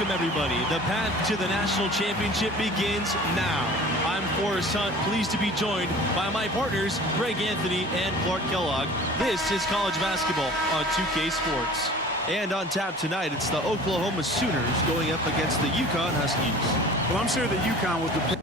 Welcome, everybody. The path to the national championship begins now. I'm Forrest Hunt, pleased to be joined by my partners, Greg Anthony and Clark Kellogg. This is college basketball on 2K Sports. And on tap tonight, it's the Oklahoma Sooners going up against the UCONN Huskies. Well, I'm sure that UConn was the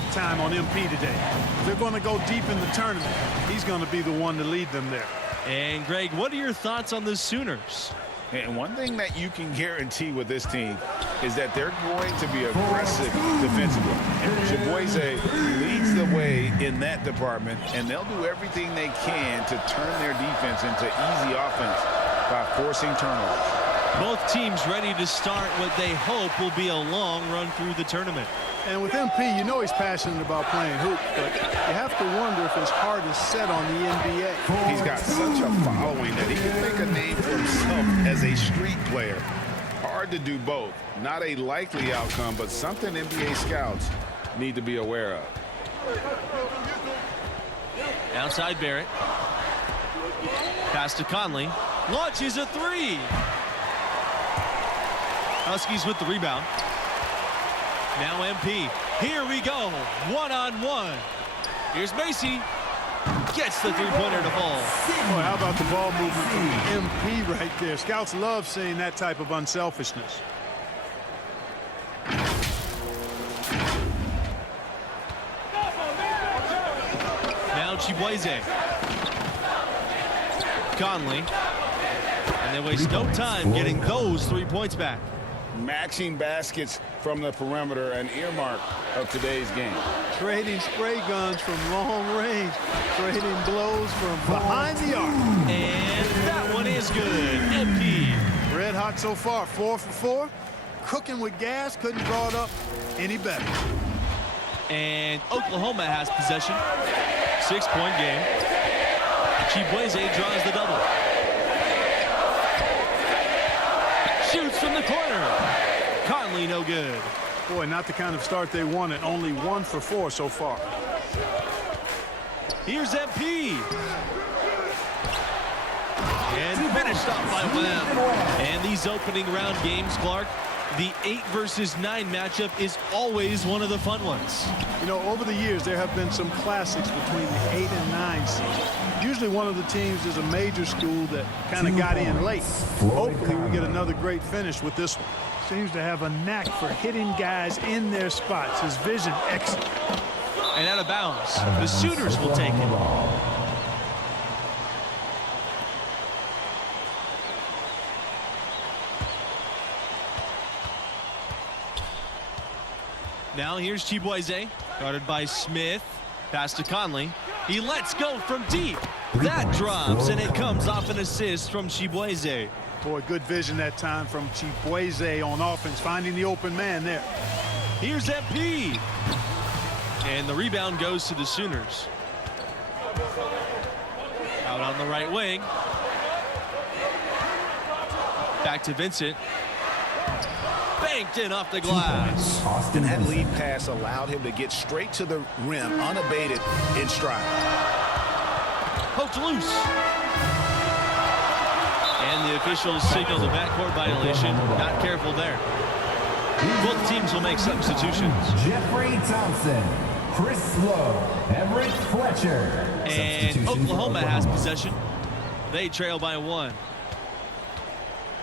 big time on MP today. If they're going to go deep in the tournament, he's going to be the one to lead them there. And Greg, what are your thoughts on the Sooners? And one thing that you can guarantee with this team is that they're going to be aggressive defensively. Chiboise leads the way in that department, and they'll do everything they can to turn their defense into easy offense by forcing turnovers. Both teams ready to start what they hope will be a long run through the tournament. And with MP, you know he's passionate about playing hoops, but you have to wonder if his heart is set on the NBA. He's got such a following that he can make a name for himself as a street player. Hard to do both. Not a likely outcome, but something NBA scouts need to be aware of. Outside Barrett. Pass to Conley. Launches a three. Huskies with the rebound. Now MP. Here we go. One-on-one. Here's Macy. Gets the three-pointer to fall. Boy, how about the ball movement from MP right there? Scouts love seeing that type of unselfishness. Now Chiboise. Conley. And they waste no time getting those 3 points back. Matching baskets from the perimeter, an earmark of today's game. Trading spray guns from long range. Trading blows from behind the arc. And that one is good. MP. Red hot so far. 4 for 4. Cooking with gas. Couldn't draw it up any better. And Oklahoma has possession. 6-point game. Chiboise draws the double. Shoots from the corner. Conley no good. Boy, not the kind of start they wanted. Only 1 for 4 so far. Here's MP. And finished off by Webb. And these opening round games, Clark, the 8 versus 9 matchup is always one of the fun ones. You know, over the years, there have been some classics between the 8 and 9 seeds. Usually one of the teams is a major school that kind of got in late. Hopefully we get another great finish with this one. Seems to have a knack for hitting guys in their spots. His vision excellent. And out of bounds, the Sooners will take it. Now here's Chiboise, guarded by Smith. Pass to Conley. He lets go from deep. That drops, and it comes off an assist from Chiboise. Boy, good vision that time from Chiboise on offense, finding the open man there. Here's MP. And the rebound goes to the Sooners. Out on the right wing. Back to Vincent. Banked in off the glass. Austin, that lead pass allowed him to get straight to the rim, unabated in stride. Poked loose. And the officials signal the backcourt violation. Not careful there. Both teams will make substitutions. Jeffrey Thompson, Chris Lowe, Everett Fletcher. And Oklahoma has possession. They trail by 1.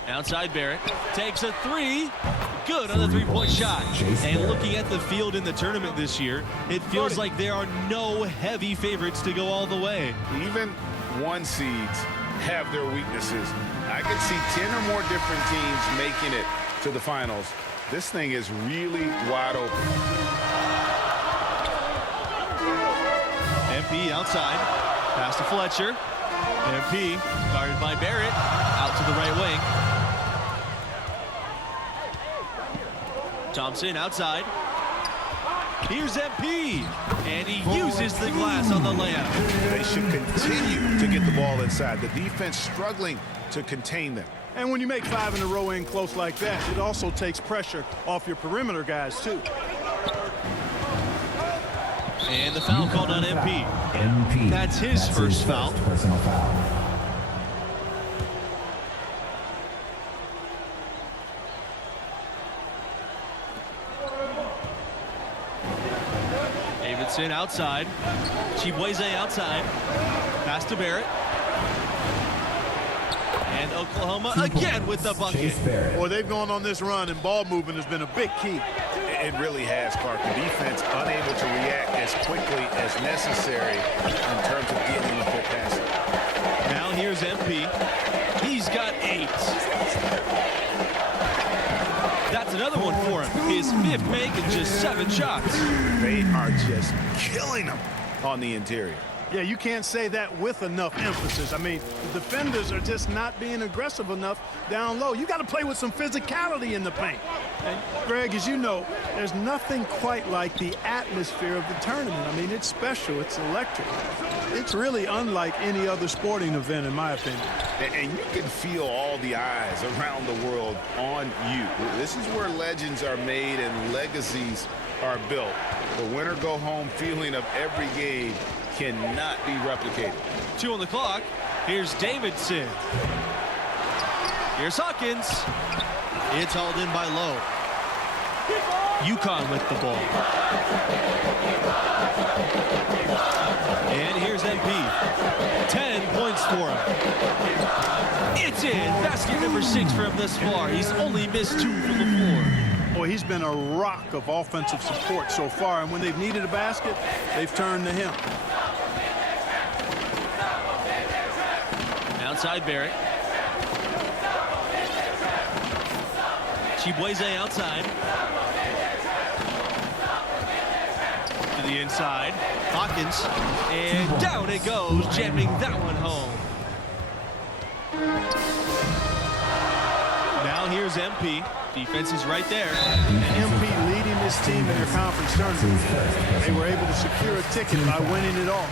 Outside Barrett takes a 3. Good on the 3-point shot. And looking at the field in the tournament this year, it feels like there are no heavy favorites to go all the way. Even 1 seeds have their weaknesses. I could see 10 or more different teams making it to the finals. This thing is really wide open. MP outside. Pass to Fletcher. MP guarded by Barrett. Out to the right wing. Thompson outside. Here's MP. And he uses the glass on the layup. They should continue to get the ball inside. The defense struggling to contain them. And when you make 5 in a row in close like that, it also takes pressure off your perimeter guys, too. And the foul called on MP. MP. That's his first foul. Personal foul. Davidson outside. Chiboise outside. Pass to Barrett. And Oklahoma again with the bucket. Boy, they've gone on this run, and ball movement has been a big key. It really has, Clark. The defense unable to react as quickly as necessary in terms of dealing with their passing. Now here's MP. He's got 8. That's another one for him. His 5th make and just 7 shots. They are just killing them on the interior. Yeah, you can't say that with enough emphasis. I mean, the defenders are just not being aggressive enough down low. You got to play with some physicality in the paint. And Greg, as you know, there's nothing quite like the atmosphere of the tournament. I mean, it's special. It's electric. It's really unlike any other sporting event, in my opinion. And you can feel all the eyes around the world on you. This is where legends are made and legacies are built. The winner-go-home feeling of every game cannot be replicated. 2 on the clock. Here's Davidson. Here's Hawkins. It's hauled in by Lowe. UConn with the ball. And here's MP. 10 points for him. It's in. Basket number 6 for him thus far. He's only missed 2 from the floor. Boy, he's been a rock of offensive support so far, and when they've needed a basket, they've turned to him. Outside Barrett. Chibueze outside. To the inside. Hawkins. And down it goes, jamming that one home. Now here's MP. Defense is right there. And MP leading this team in their conference tournament. They were able to secure a ticket by winning it all.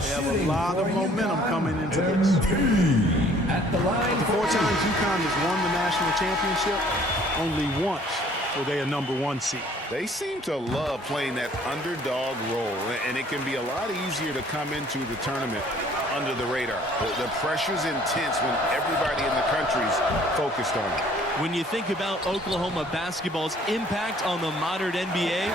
They have a lot of momentum coming into this. At the line, The 4 times UConn has won the national championship, only once were they a #1 seed. They seem to love playing that underdog role, and it can be a lot easier to come into the tournament under the radar. The pressure's intense when everybody in the country's focused on it. When you think about Oklahoma basketball's impact on the modern NBA,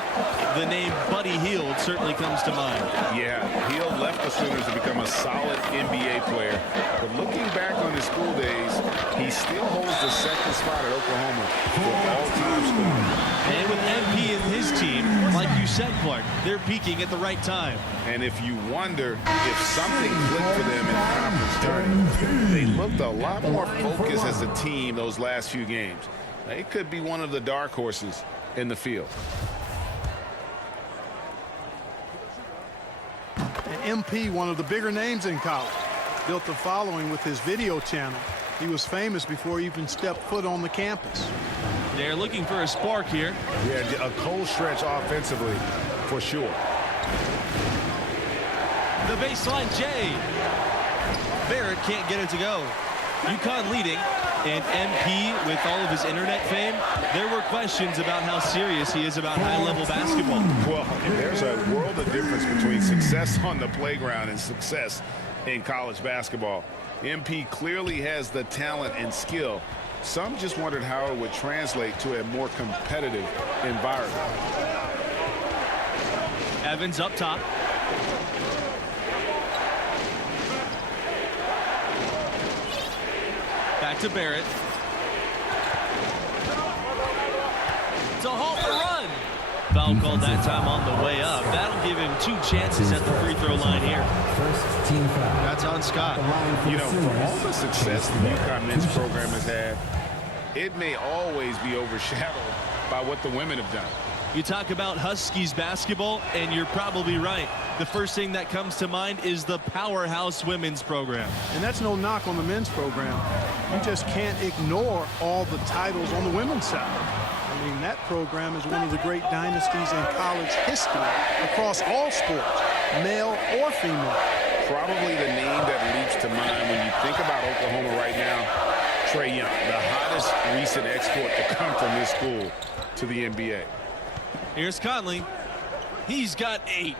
the name Buddy Hield certainly comes to mind. Yeah, Hield left the Sooners to become a solid NBA player. But looking back on his school days, he still holds the 2nd spot at Oklahoma for all-time scoring. And with MP and his team, like you said, Clark, they're peaking at the right time. And if you wonder if something clicked for them in the conference tournament, they looked a lot more focused as a team those last few games. They could be one of the dark horses in the field. And MP, one of the bigger names in college, built a following with his video channel. He was famous before he even stepped foot on the campus. They're looking for a spark here. Yeah, a cold stretch offensively for sure. The baseline, Jay. Barrett can't get it to go. UConn leading, and MP, with all of his internet fame, there were questions about how serious he is about high-level basketball. Well, there's a world of difference between success on the playground and success in college basketball. MP clearly has the talent and skill. Some just wondered how it would translate to a more competitive environment. Evans up top. Back to Barrett. It's a halt the run. Foul called that time on the way up. That'll give him 2 chances at the free throw line here. First team foul. That's on Scott. You know, for all the success the UConn men's program has had, it may always be overshadowed by what the women have done. You talk about Huskies basketball, and you're probably right. The first thing that comes to mind is the powerhouse women's program. And that's no knock on the men's program. You just can't ignore all the titles on the women's side. I mean, that program is one of the great dynasties in college history across all sports, male or female. Probably the name that leaps to mind when you think about Oklahoma right now, Trae Young, the hottest recent export to come from this school to the NBA. Here's Conley. He's got 8.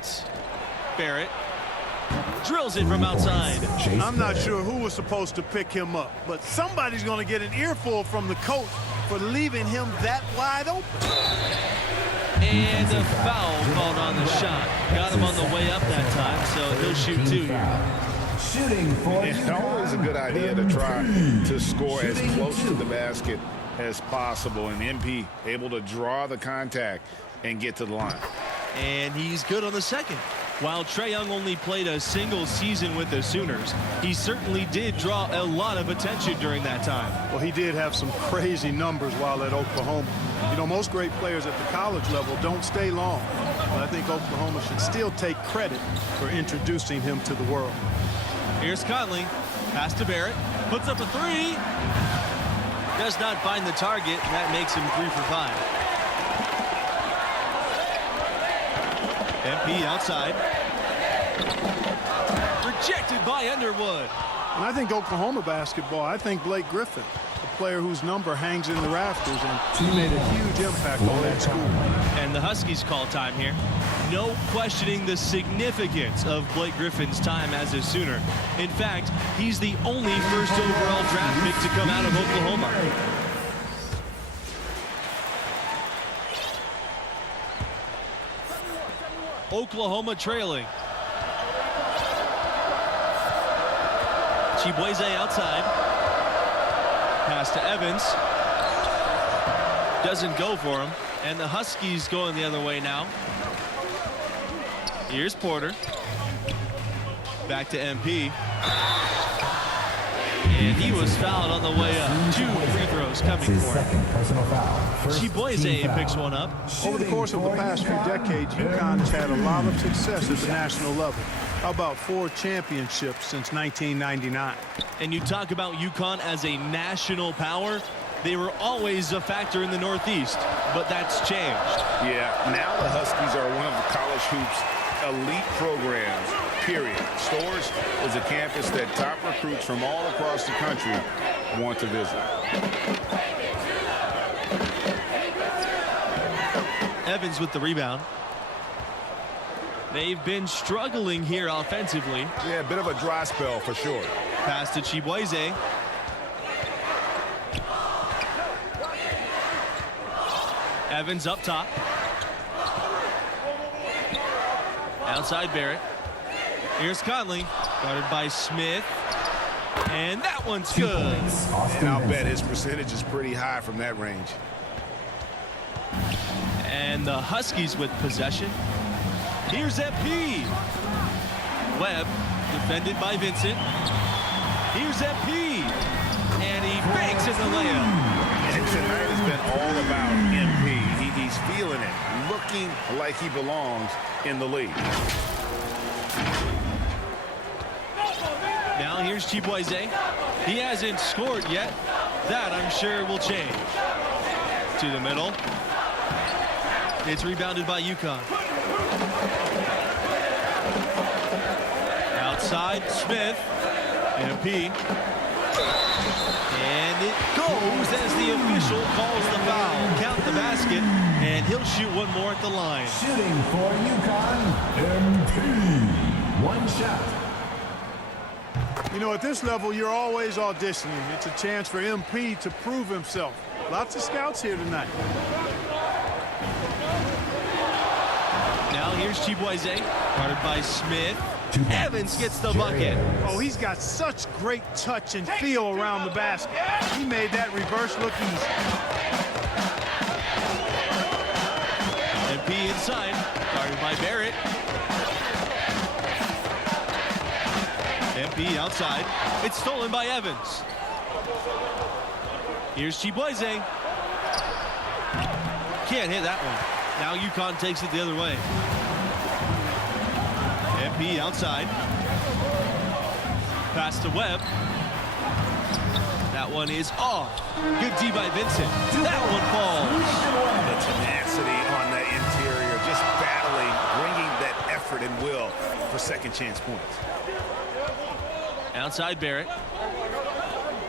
Barrett drills it from outside. I'm not sure who was supposed to pick him up, but somebody's going to get an earful from the coach for leaving him that wide open. And a foul called on the shot. Got him on the way up that time, so he'll shoot 2 here. Shooting for It's always a good idea to try to score as close to the basket as possible, and MP able to draw the contact and get to the line. And he's good on the second. While Trae Young only played a single season with the Sooners, he certainly did draw a lot of attention during that time. Well, he did have some crazy numbers while at Oklahoma. You know, most great players at the college level don't stay long. But I think Oklahoma should still take credit for introducing him to the world. Here's Conley. Pass to Barrett. Puts up a three. Does not find the target. That makes him 3 for 5. MP outside. Rejected by Underwood. And I think Oklahoma basketball, I think Blake Griffin, a player whose number hangs in the rafters, and he made a huge impact on that school. And the Huskies call time here. No questioning the significance of Blake Griffin's time as a Sooner. In fact, he's the only first overall draft pick to come out of Oklahoma. Oklahoma trailing. Chibueze outside. Pass to Evans. Doesn't go for him. And the Huskies going the other way now. Here's Porter. Back to MP. And he was fouled on the way up. 2 free throws coming for him. Chibueze picks one up. Over the course of the past few decades, UConn has had a lot of success at the national level. How about 4 championships since 1999? And you talk about UConn as a national power. They were always a factor in the Northeast, but that's changed. Yeah, now the Huskies are one of the college hoops elite programs, period. Storrs is a campus that top recruits from all across the country want to visit. Evans with the rebound. They've been struggling here offensively. Yeah, a bit of a dry spell for sure. Pass to Chibueze. Evans up top. Outside Barrett. Here's Conley. Guarded by Smith. And that one's good. And I'll bet his percentage is pretty high from that range. And the Huskies with possession. Here's MP. Webb defended by Vincent. Here's MP. And he banks in the layup. And tonight has been all about MP. He's feeling it, looking like he belongs in the league. Now here's Chibueze. He hasn't scored yet. That, I'm sure, will change. To the middle. It's rebounded by UConn. Outside, Smith. MP. And it goes as the official calls the foul. Count the basket, and he'll shoot one more at the line. Shooting for UConn, MP. 1 shot. You know, at this level, you're always auditioning. It's a chance for MP to prove himself. Lots of scouts here tonight. Now here's Chibueze, guarded by Smith. Evans gets the bucket. Oh, he's got such great touch and feel around the basket. He made that reverse look easy. MP inside, guarded by Barrett. MP outside. It's stolen by Evans. Here's Chibueze. Can't hit that one. Now UConn takes it the other way. MP outside. Pass to Webb. That one is off. Good D by Vincent. That one falls. The tenacity on the interior, just battling, bringing that effort and will for second chance points. Outside Barrett.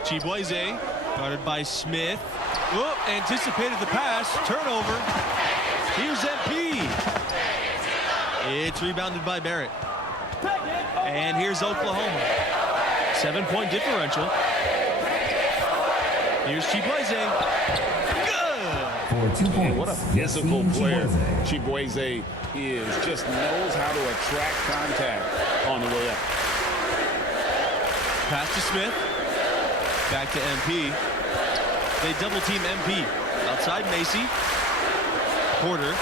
Chibueze, guarded by Smith. Whoop, anticipated the pass. Turnover. Here's MP. It's rebounded by Barrett. And here's Oklahoma. 7-point differential. Here's Chibueze. Good. For 2 points. What a physical player Chibueze is. Just knows how to attract contact on the way up. Pass to Smith. Back to MP. They double team MP. Outside Macy. Porter.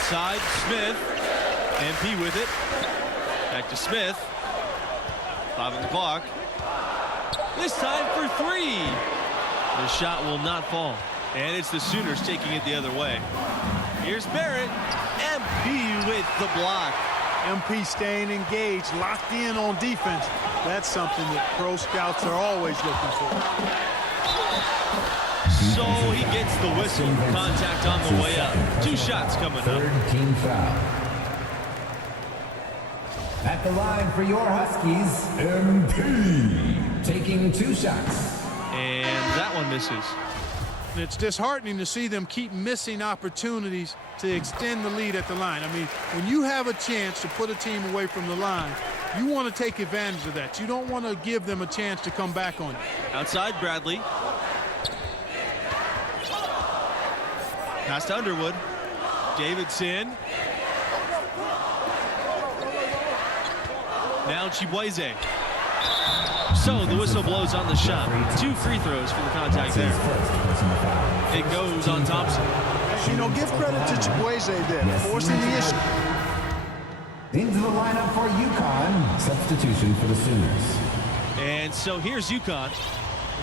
Outside, Smith. MP with it. Back to Smith. 5 on the clock. This time for 3. The shot will not fall. And it's the Sooners taking it the other way. Here's Barrett. MP with the block. MP staying engaged, locked in on defense. That's something that pro scouts are always looking for. So he gets the whistle. Contact on the way up. 2 shots coming up. Third team foul. At the line for your Huskies, MP, taking 2 shots. And that one misses. And it's disheartening to see them keep missing opportunities to extend the lead at the line. I mean, when you have a chance to put a team away from the line, you want to take advantage of that. You don't want to give them a chance to come back on you. Outside, Bradley. Pass to Underwood. Davidson. Now Chibueze. So the whistle blows on the shot. 2 free throws for the contact there. It goes on Thompson. You know, give credit to Chibueze there, forcing the issue. Into the lineup for UConn. Substitution for the Sooners. And so here's UConn.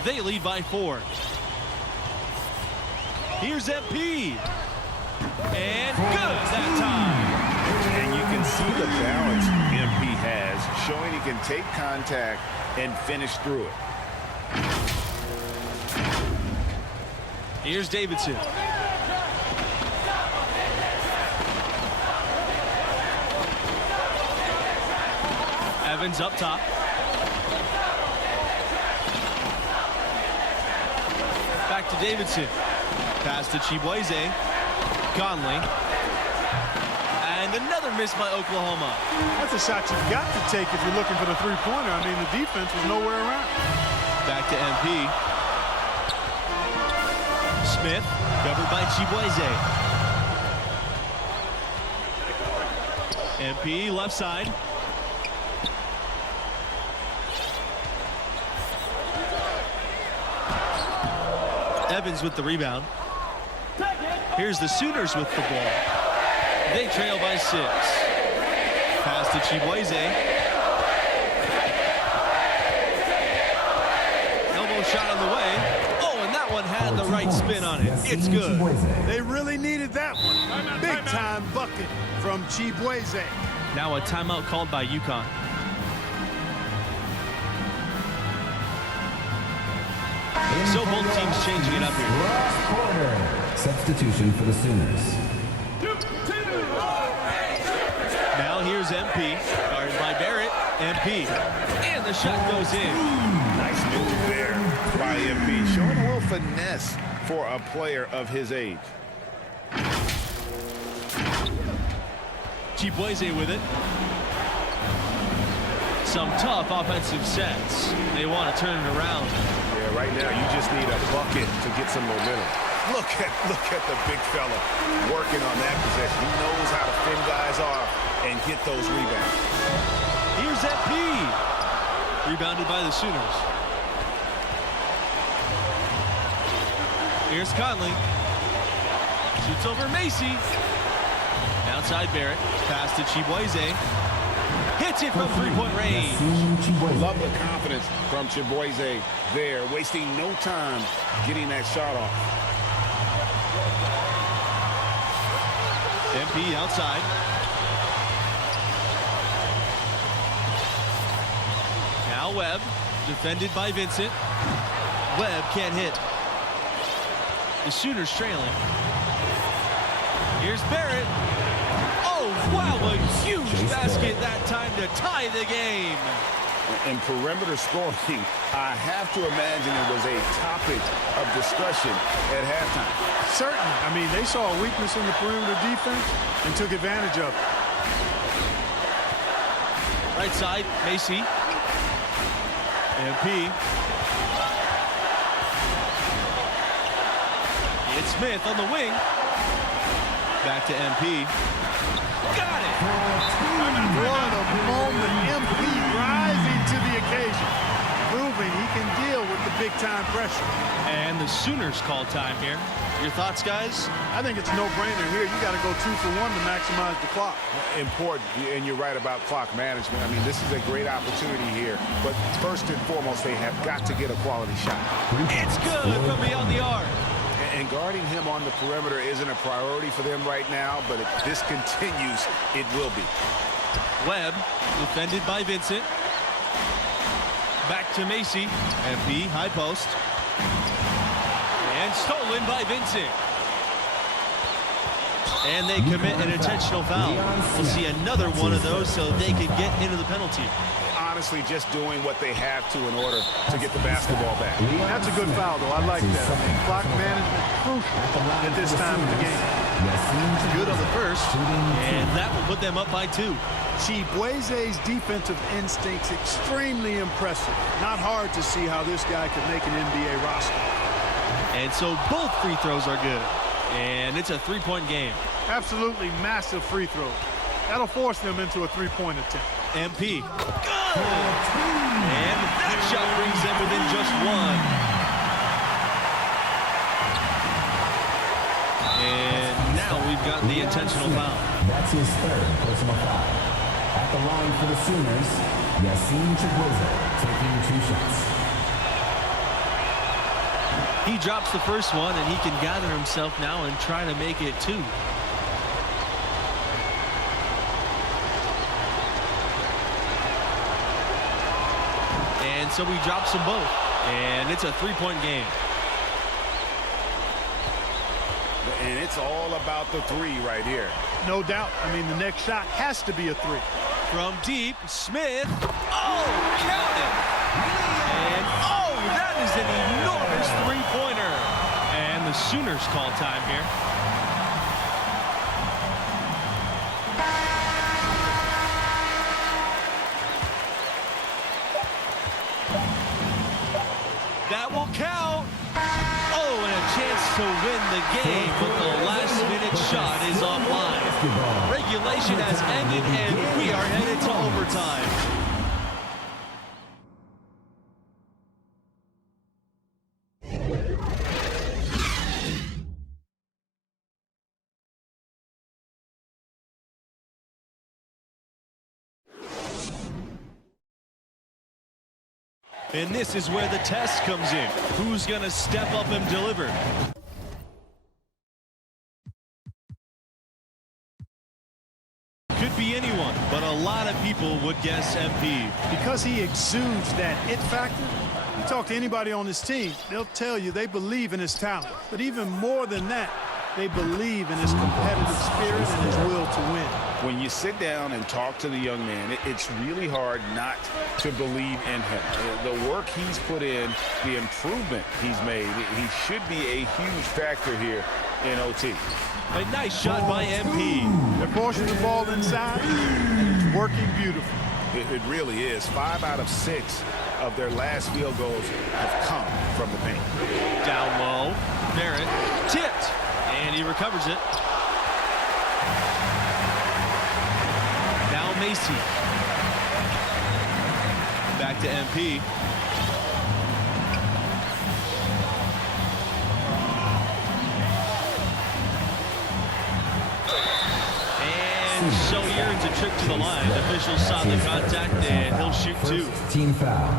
They lead by 4. Here's MP. And good that time. And you can see the balance MP has, showing he can take contact and finish through it. Here's Davidson. Evans up top. Back to Davidson. Pass to Chibueze. Conley. And another miss by Oklahoma. That's a shot you've got to take if you're looking for the three-pointer. I mean, the defense was nowhere around. Back to MP. Smith, covered by Chibueze. MP, left side. Evans with the rebound. Here's the Sooners with the ball. They trail by 6. Pass to Chibueze. Elbow shot on the way. Oh, and that one had the right spin on it. It's good. They really needed that one. Big-time bucket from Chibueze. Now a timeout called by UConn. So both teams changing it up here. Last quarter. Substitution for the Sooners. Now here's MP, guarded by Barrett. MP, and the shot goes in. Nice move there by MP, showing a little finesse for a player of his age. Chibueze with it. Some tough offensive sets. They want to turn it around. Yeah, right now you just need a bucket to get some momentum. Look at the big fella working on that possession. He knows how to fend guys off and get those rebounds. Here's MP. Rebounded by the Sooners. Here's Conley. Shoots over Macy. Outside Barrett. Pass to Chibueze. Hits it from 3-point range. Love the confidence from Chibueze there, wasting no time getting that shot off. MP outside. Now Webb, defended by Vincent. Webb can't hit. The Sooners trailing. Here's Barrett. Oh, wow, a huge basket that time to tie the game. In perimeter scoring, I have to imagine it was a topic of discussion at halftime. Certainly. I mean, they saw a weakness in the perimeter defense and took advantage of it. Right side, Macy. MP. It's Smith on the wing. Back to MP. Got it! What a moment. MP rising to the occasion. Proved proving he can deal with the big-time pressure. And the Sooners call time here. Your thoughts, guys? I think it's a no-brainer here. You got to go 2 for 1 to maximize the clock. Important, and you're right about clock management. I mean, this is a great opportunity here, but first and foremost, they have got to get a quality shot. It's good from beyond the arc. And guarding him on the perimeter isn't a priority for them right now, but if this continues, it will be. Webb, defended by Vincent. Back to Macy. MP, high post. And stolen by Vincent. And they commit an intentional foul. We'll see another one of those so they can get into the penalty. Honestly, just doing what they have to in order to get the basketball back. That's a good foul, though. I like that. I mean, clock management crucial at this time of the game. Good on the first, and that will put them up by 2. Chibueze's defensive instincts extremely impressive. Not hard to see how this guy could make an NBA roster. And so both free throws are good. And it's a 3-point game. Absolutely massive free throws. That'll force them into a 3-point attempt. MP. Good! And that shot brings them within just 1. And now we've got the intentional foul. That's his 3rd personal foul. At the line for the Sooners, Chibueze taking 2 shots. He drops the first one, and he can gather himself now and try to make it 2. And so he drops them both. And it's a 3-point game. And it's all about the 3 right here. No doubt. I mean, the next shot has to be a 3. From deep, Smith. Oh, count it. And, oh, that is an enormous 3-pointer. And the Sooners call time here. That will count. Oh, and a chance to win the game, but the last-minute shot is offline. Regulation has ended, and we are headed to overtime. And this is where the test comes in. Who's going to step up and deliver? Could be anyone, but a lot of people would guess MP. Because he exudes that it factor, you talk to anybody on his team, they'll tell you they believe in his talent. But even more than that, they believe in his competitive spirit and his will to win. When you sit down and talk to the young man, it's really hard not to believe in him. The work he's put in, the improvement he's made, he should be a huge factor here in OT. A nice shot by MP. They're forcing the ball inside, and it's working beautifully. It really is. 5 out of 6 of their last field goals have come from the paint. Down low, Barrett tipped, and he recovers it. Now Macy. Back to MP. And so Yearns a trip to the line. Officials saw the contact, and he'll shoot 2. Team foul.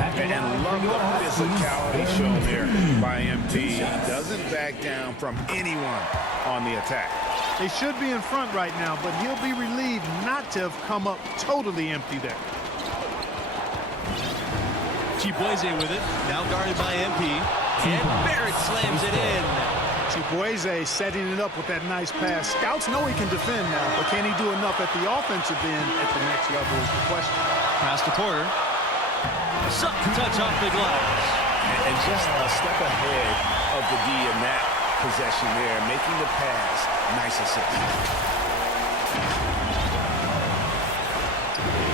And love the physicality shown there by MP. He doesn't back down from anyone on the attack. They should be in front right now, but he'll be relieved not to have come up totally empty there. Chibueze with it, now guarded by MP. And Barrett slams it in. Chibueze setting it up with that nice pass. Scouts know he can defend now, but can he do enough at the offensive end at the next level is the question. Pass to Porter. Something touch off the glass. And just a step ahead of the D in that possession there, making the pass. Nice assist.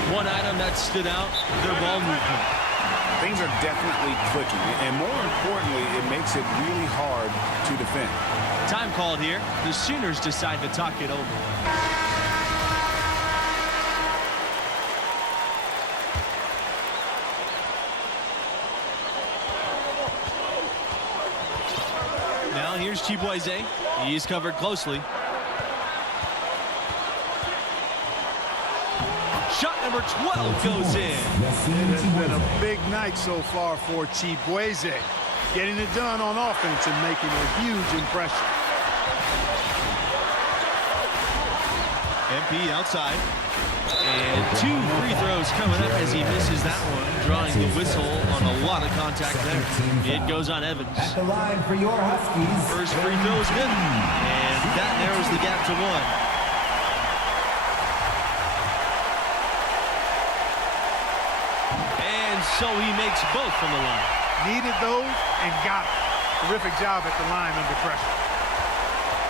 One item that stood out, their ball movement. Things are definitely clicking, and more importantly, it makes it really hard to defend. Time called here. The Sooners decide to talk it over. Here's Chibueze. He's covered closely. Shot number 12 goes in. It has been a big night so far for Chibueze. Getting it done on offense and making a huge impression. MP outside. And 2 free throws coming up as he misses that one, drawing the whistle on a lot of contact there. It goes on Evans. At the line for your Huskies. First free throw is good, and that narrows the gap to 1. And so he makes both from the line. Needed those and got it. Terrific job at the line under pressure.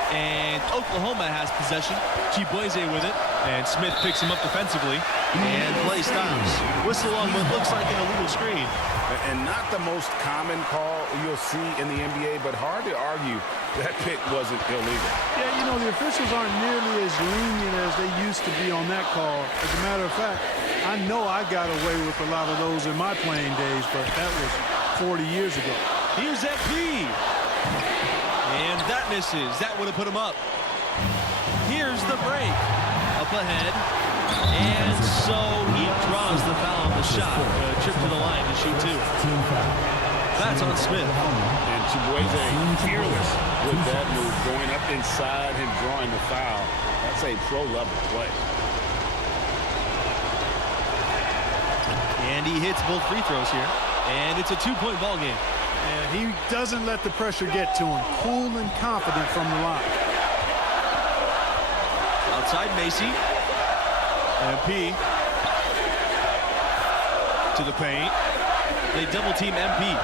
And Oklahoma has possession. Chibueze with it. And Smith picks him up defensively. And play stops. Whistle on what looks like an illegal screen. And not the most common call you'll see in the NBA, but hard to argue that pick wasn't illegal. Yeah, you know, the officials aren't nearly as lenient as they used to be on that call. As a matter of fact, I know I got away with a lot of those in my playing days, but that was 40 years ago. Here's MP. And that misses. That would have put him up. Here's the break. Up ahead. And so he draws the foul on the shot. A trip to the line to shoot 2. That's on Smith. And Chibueze fearless with that move, going up inside and drawing the foul. That's a pro-level play. And he hits both free throws here. And it's a 2-point ball game. And he doesn't let the pressure get to him. Cool and confident from the line. Outside Macy. MP. To the paint. They double team MP.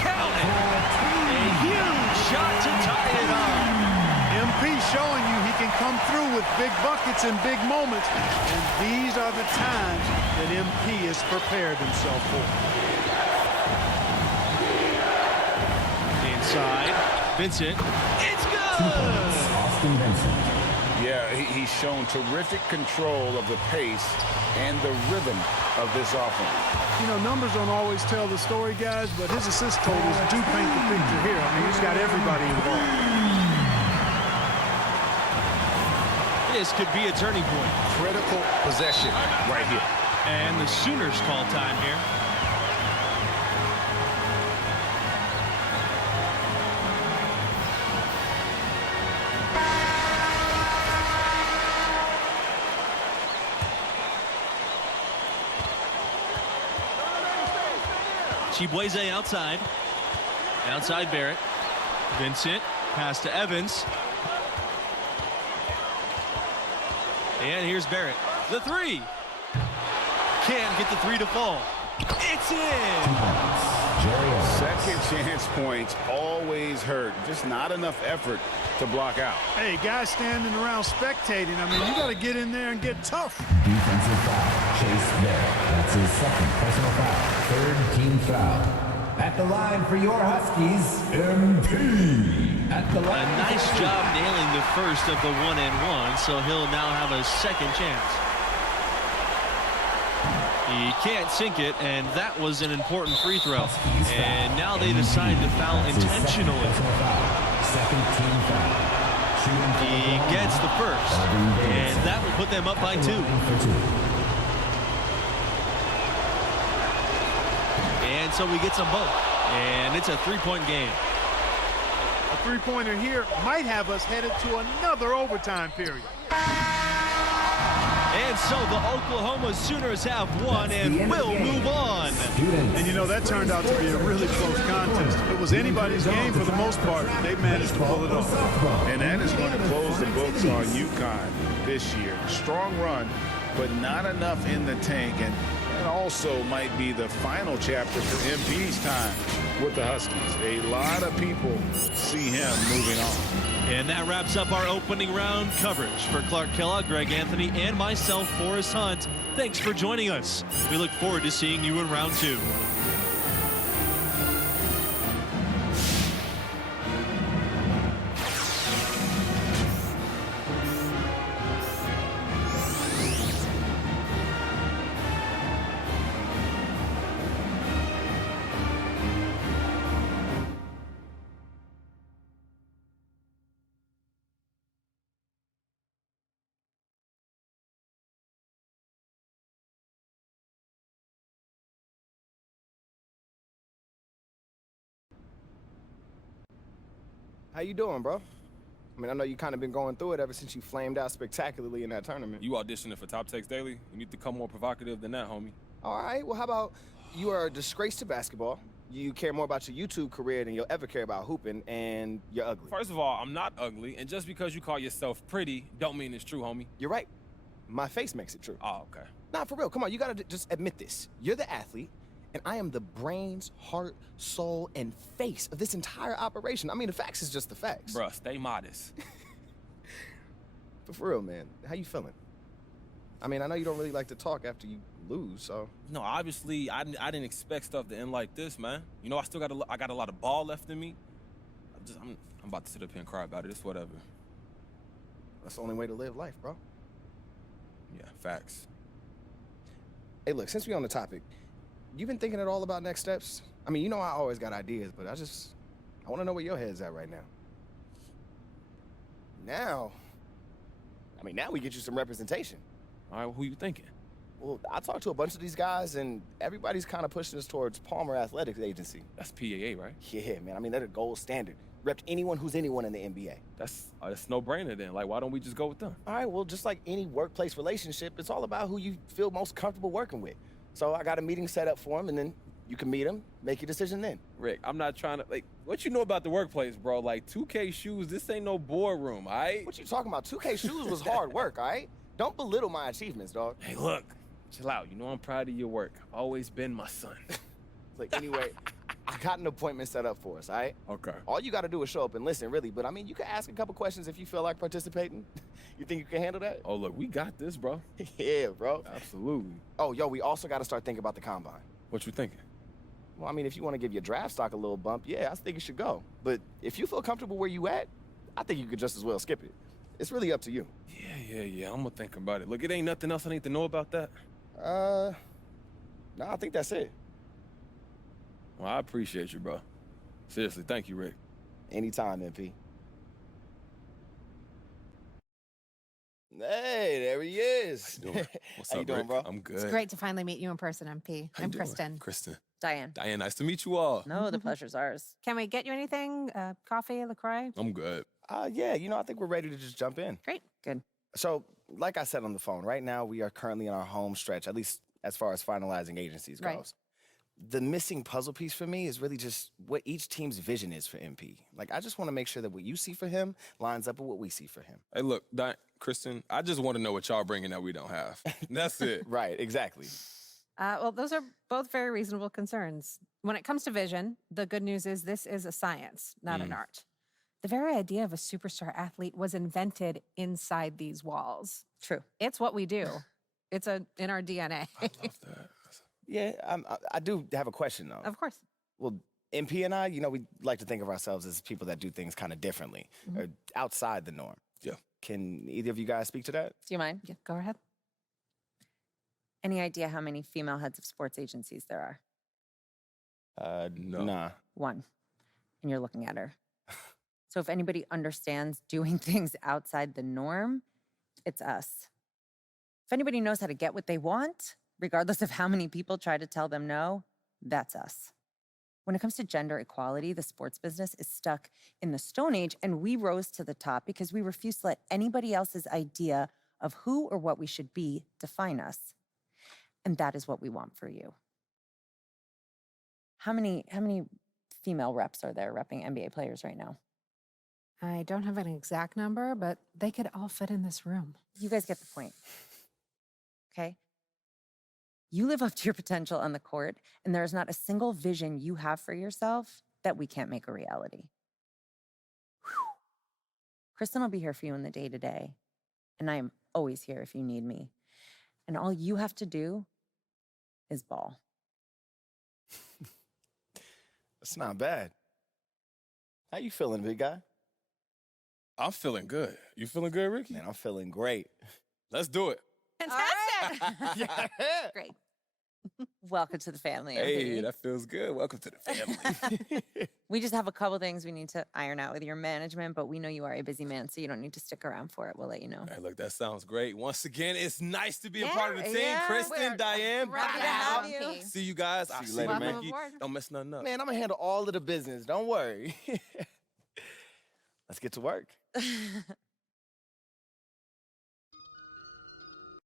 Count it. A huge shot to tie it up. MP showing you he can come through with big buckets and big moments. And these are the times that MP has prepared himself for. Inside, Vincent. It's good! Austin Vincent. Yeah, he's shown terrific control of the pace and the rhythm of this offense. You know, numbers don't always tell the story, guys, but his assist totals do paint the picture here. I mean, he's got everybody involved. This could be a turning point. Critical possession right here. And the Sooners call time here. Chibueze outside. Outside Barrett. Vincent. Pass to Evans. And here's Barrett. The 3. Can't get the 3 to fall. It's in. Second chance points always hurt. Just not enough effort to block out. Hey, guys standing around spectating. I mean, you got to get in there and get tough. Defensive foul. Chase Barrett. That's his second personal foul. Third team foul. At the line for your Huskies, MP. At the line. A nice job nailing the first of the 1-and-1, so he'll now have a second chance. He can't sink it, and that was an important free throw. And now they decide to foul intentionally. Second team foul. He gets the first, and that will put them up by 2. And so we get some both. And it's a 3-point game. A three-pointer here might have us headed to another overtime period. And so the Oklahoma Sooners have won and will move on. And you know, that turned out to be a really close contest. It was anybody's game for the most part. They managed to pull it off. And that is going to close the books on UConn this year. Strong run, but not enough in the tank. And that also might be the final chapter for MP's time with the Huskies. A lot of people see him moving on. And that wraps up our opening round coverage. For Clark Kellogg, Greg Anthony, and myself, Forrest Hunt, thanks for joining us. We look forward to seeing you in round 2. How you doing, bro? I mean, I know you kind of been going through it ever since you flamed out spectacularly in that tournament. You auditioning for Top Takes Daily? You need to come more provocative than that, homie. All right, well, how about you are a disgrace to basketball, you care more about your YouTube career than you'll ever care about hooping, and you're ugly. First of all, I'm not ugly, and just because you call yourself pretty don't mean it's true, homie. You're right. My face makes it true. Oh, okay. Nah, for real, come on, you gotta just admit this. You're the athlete, and I am the brains, heart, soul, and face of this entire operation. I mean, the facts is just the facts. Bruh, stay modest. But for real, man, how you feeling? I mean, I know you don't really like to talk after you lose, so. No, obviously, I didn't expect stuff to end like this, man. You know, I got a lot of ball left in me. I'm about to sit up here and cry about it. It's whatever. That's the only way to live life, bro. Yeah, facts. Hey, look, since we're on the topic, you been thinking at all about next steps? I mean, you know I always got ideas, but I want to know where your head's at right now. Now we get you some representation. All right, well, who you thinking? Well, I talked to a bunch of these guys, and everybody's kind of pushing us towards Palmer Athletics Agency. That's PAA, right? Yeah, man. I mean, they're the gold standard. Repped anyone who's anyone in the NBA. That's no-brainer then. Like, why don't we just go with them? All right, well, just like any workplace relationship, it's all about who you feel most comfortable working with. So I got a meeting set up for them, and then you can meet them, make your decision then. Rick, I'm not trying to, like, what you know about the workplace, bro? Like, 2K shoes, this ain't no boardroom, all right? What you talking about? 2K shoes was hard work, all right? Don't belittle my achievements, dog. Hey, look, chill out. You know I'm proud of your work. Always been my son. Like, anyway, I got an appointment set up for us, all right? Okay. All you got to do is show up and listen, really. But, I mean, you can ask a couple questions if you feel like participating. You think you can handle that? Oh, look, we got this, bro. Yeah, bro. Absolutely. Oh, yo, we also got to start thinking about the combine. What you thinking? Well, I mean, if you want to give your draft stock a little bump, yeah, I think it should go. But if you feel comfortable where you at, I think you could just as well skip it. It's really up to you. Yeah. I'm gonna think about it. Look, it ain't nothing else I need to know about that. No, I think that's it. Well, I appreciate you, bro. Seriously, thank you, Rick. Anytime, MP. Hey, there he is. What's How up, you doing, Rick? bro? I'm good. It's great to finally meet you in person, MP. How you I'm doing? Kristen. Kristen. Diane. Diane, nice to meet you all. No, the pleasure's ours. Can we get you anything? Coffee, LaCroix? I'm good. Yeah, I think we're ready to just jump in. Great. Good. So, like I said on the phone, right now we are currently in our home stretch, at least as far as finalizing agencies goes. Right. The missing puzzle piece for me is really just what each team's vision is for MP. Like, I just want to make sure that what you see for him lines up with what we see for him. Hey, look, Kristen, I just want to know what y'all bringing that we don't have. That's it. Right, exactly. Well, those are both very reasonable concerns. When it comes to vision, the good news is this is a science, not an art. The very idea of a superstar athlete was invented inside these walls. True. It's what we do. It's in our DNA. I love that. Yeah, I do have a question, though. Of course. Well, MP and I, we like to think of ourselves as people that do things kind of differently, or outside the norm. Yeah. Can either of you guys speak to that? Do you mind? Yeah, go ahead. Any idea how many female heads of sports agencies there are? No. Nah. One. And you're looking at her. So if anybody understands doing things outside the norm, it's us. If anybody knows how to get what they want, regardless of how many people try to tell them no, that's us. When it comes to gender equality, the sports business is stuck in the Stone Age, and we rose to the top because we refuse to let anybody else's idea of who or what we should be define us. And that is what we want for you. How many female reps are there repping NBA players right now? I don't have an exact number, but they could all fit in this room. You guys get the point. Okay? You live up to your potential on the court, and there is not a single vision you have for yourself that we can't make a reality. Whew. Kristen will be here for you in the day-to-day, and I am always here if you need me. And all you have to do is ball. That's not bad. How you feeling, big guy? I'm feeling good. You feeling good, Ricky? Man, I'm feeling great. Let's do it. Fantastic. Yeah. Great. Welcome to the family. Hey, MP. that feels good. Welcome to the family. We just have a couple things we need to iron out with your management, but we know you are a busy man, so you don't need to stick around for it. We'll let you know. Hey, look, that sounds great. Once again, it's nice to be a part of the team. Kristen, we're Diane, happy to have you. see you guys. I'll you see later, you, man. Ricky. Welcome aboard. Don't mess nothing up. Man, I'm gonna handle all of the business. Don't worry. Let's get to work.